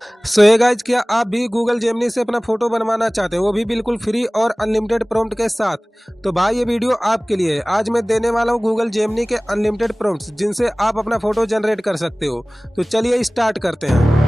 सो ये गाइज, क्या आप भी गूगल जेमिनी से अपना फोटो बनवाना चाहते हैं, वो भी बिल्कुल फ्री और अनलिमिटेड प्रॉम्प्ट के साथ? तो भाई ये वीडियो आपके लिए है। आज मैं देने वाला हूँ गूगल जेमिनी के अनलिमिटेड प्रॉम्प्ट्स, जिनसे आप अपना फोटो जनरेट कर सकते हो। तो चलिए स्टार्ट करते हैं।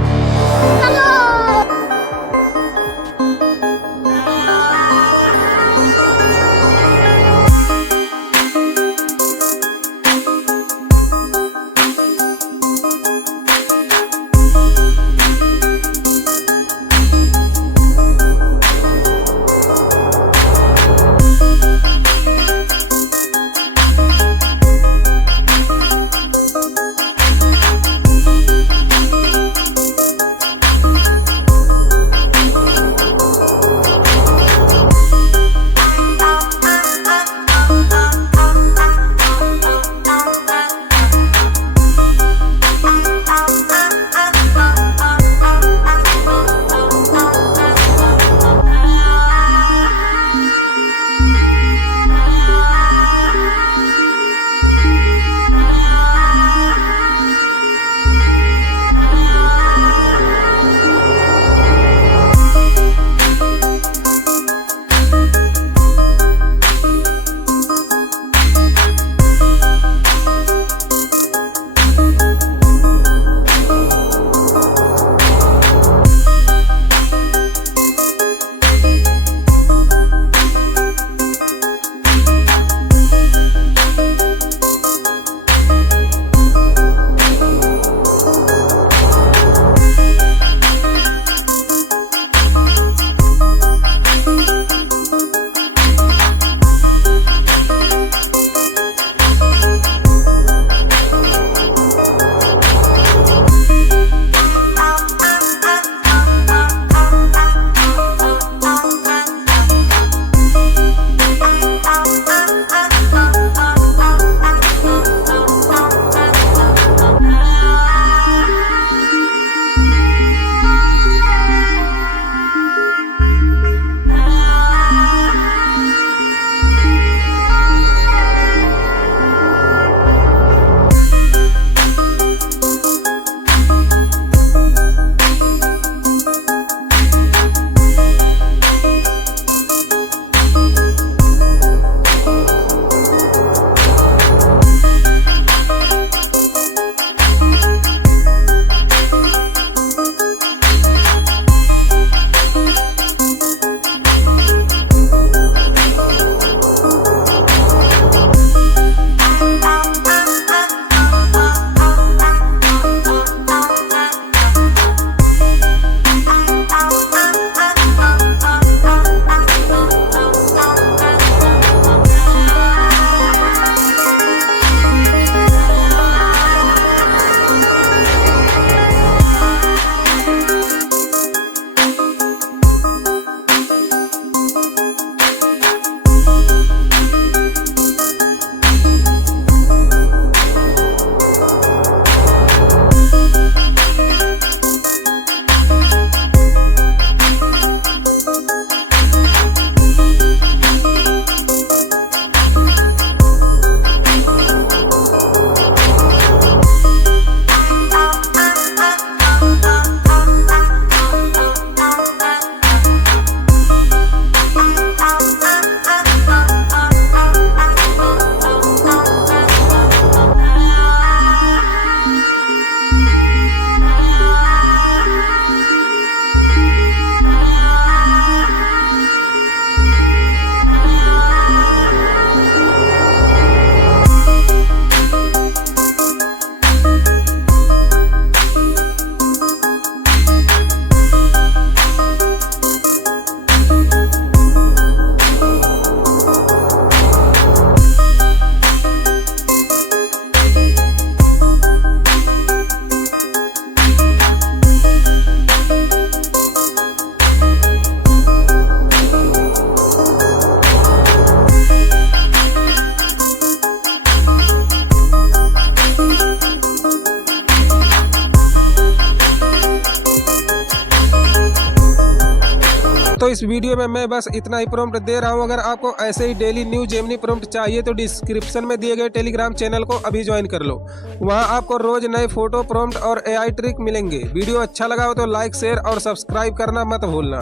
दोस्तों इस वीडियो में मैं बस इतना ही प्रॉम्प्ट दे रहा हूँ। अगर आपको ऐसे ही डेली न्यू जेमिनी प्रॉम्प्ट चाहिए तो डिस्क्रिप्शन में दिए गए टेलीग्राम चैनल को अभी ज्वाइन कर लो। वहाँ आपको रोज नए फोटो प्रॉम्प्ट और AI ट्रिक मिलेंगे। वीडियो अच्छा लगा हो तो लाइक शेयर और सब्सक्राइब करना मत भूलना।